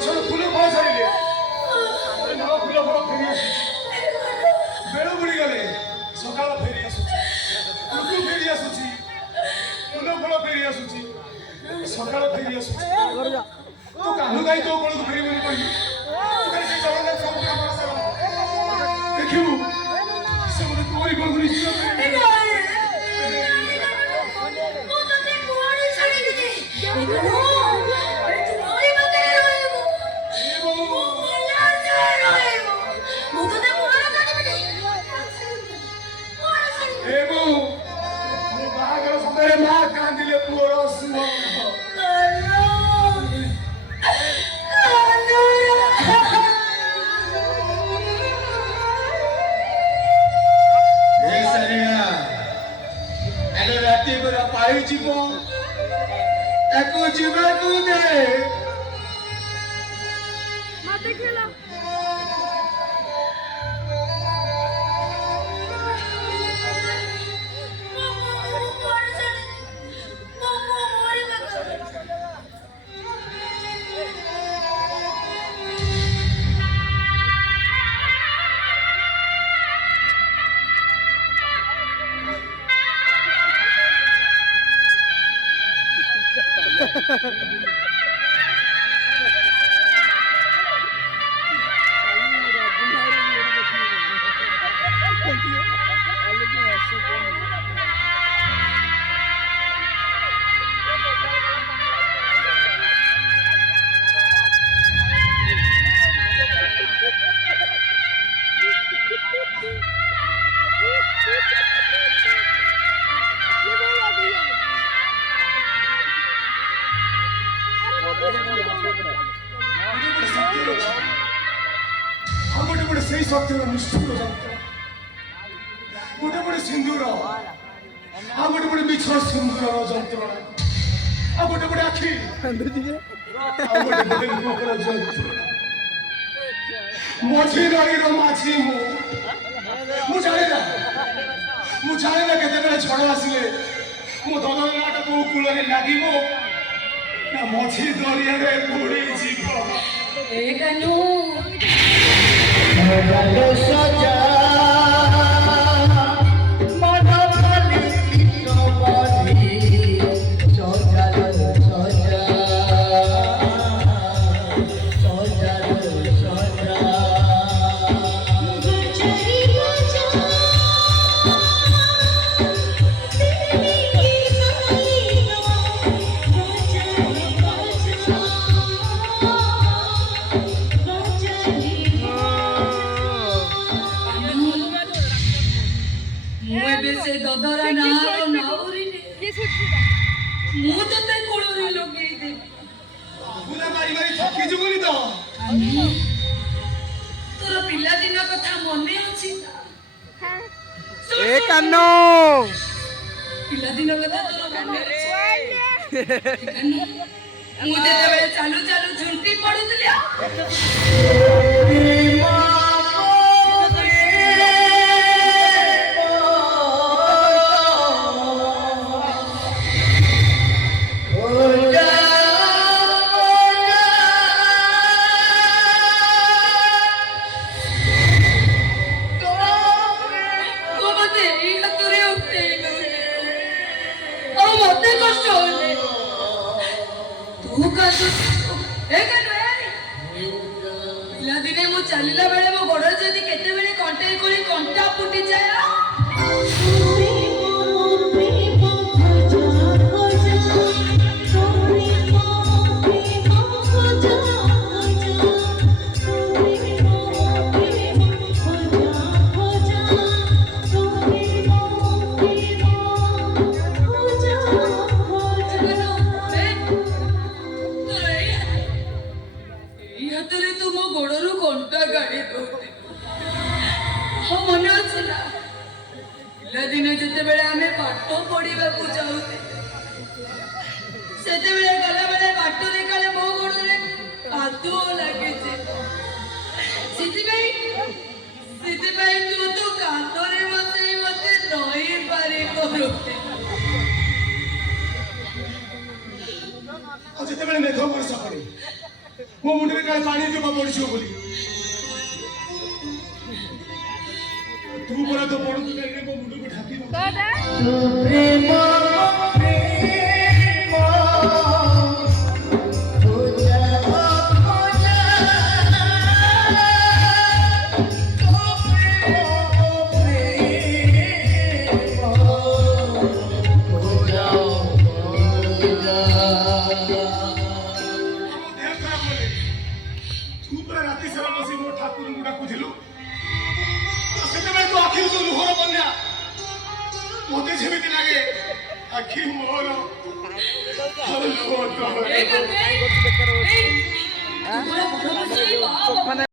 ଗଛର ଫୁଲ ଫଳ ସାରିଲେ ନୂଆ ଫୁଲ ଫଳ ଫେରି ଆସୁଛି। ବେଳ ବୁଡ଼ିଗଲେ ସକାଳ ଫେରି ଆସୁଛି, ଋତୁ ଫେରି ଆସୁଛି, ଫୁଲ ଫଳ ଫେରି ଆସୁଛି, ସକାଳ ଫେରି ଆସୁଛି। ତୁ କାହ୍ନୁ ଗାଈ ତୋ କୋଳକୁ ଫେରିବନି କହିଲୁ? ସେ ଜଗନ୍ନାଥ ଦେଖିବୁ ସେ ମୋତେ ତୋରି କୋଳକୁ ନିଶ୍ଚିତ ଫେରିବେ। ବାହାଘର ସମୟରେ ମା କାନ୍ଦିଲେ ପୁଅର ସୁହ ରାତି ପୁରା ପାଇଯିବ, ତାକୁ ଯିବାକୁ ଦେ। ସେଇ ସତ୍ୟର ନିଷ୍ଠୁର ଯନ୍ତ୍ର, ଗୋଟେ ଗୋଟେ ସିନ୍ଦୁର, ଆଉ ଗୋଟେ ଗୋଟେ ମିଛ ସିନ୍ଦୁରର ଯନ୍ତ୍ରଣା, ଆଉ ଗୋଟେ ଗୋଟେ ଆଖି, ଆଉ ଗୋଟେ ଗୋଟେ ମୁଖର ଯନ୍ତ୍ରଣା। ମଝି ନଈର ମାଝି ମୁଁ ଜାଣେ ନା କେତେବେଳେ ଝଡ଼ ଆସିଲେ ମୋ ଦଳନାଟା କୋଉ କୂଳରେ ଲାଗିବ ନା ମଝି ଦରିଆରେ ବୁଡ଼ିଯିବ। ସଜା ମୁଁ ତତେ କୋଳରେ ଲଗେଇଦେବି। ତୋର ପିଲାଦିନ କଥା ମନେ ଅଛି? ପିଲାଦିନ କଥା ତୋର ମନେ ଅଛି? ମୁଁ ଯେତେବେଳେ ଚାଲୁ ଚାଲୁ ଝୁଣ୍ଟି ପଡୁଥିଲି ପିଲାଦିନେ ମୁଁ ଚାଲିଲା ବେଳେ ମୋ ଗୋଡ ଯଦି କେତେବେଳେ କଣ୍ଟେଇ କରି କଣ୍ଟା ଫୁଟିଯାଏ ପିଲାଦିନେ ଯେତେବେଳେ ଆମେ ପାଠ ପଢିବାକୁ ଯାଉଥିଲେ ସେତେବେଳେ ଗଲାବେଳେ ବାଟରେ କାଳେ ମୋ ଗୋଡରେ କାଦୁଅ ଲାଗିଛି। ସେଥିପାଇଁ ତୁ କାନ୍ଧରେ ବସେଇ ମତେ ନଈ ପାରି କରୁଥିଲୁ। ଆଉ ଯେତେବେଳେ ମେଘ ବର୍ଷା ପଡେ ମୋ ମୁଣ୍ଡରେ କାଳେ ପାଣି ଟୋପା ପଡିଯିବ ବୋଲି। ତୁ ପରା ତ ପଡୁଛୁ କାହିଁକି ମୋ ମୁଣ୍ଡକୁ ଢାଙ୍କି ଦବୁ। ରାତି ସାରା ବସି ମୋ ଠାକୁରଙ୍କୁ ଡାକୁଥିଲୁ ସେତେବେଳେ ତୁ ଆଖିରୁ ଯୋଉ ଲୁହର ବନ୍ୟା ମତେ ଯେମିତି ଲାଗେ ଆଖି ମୋର ବେକାର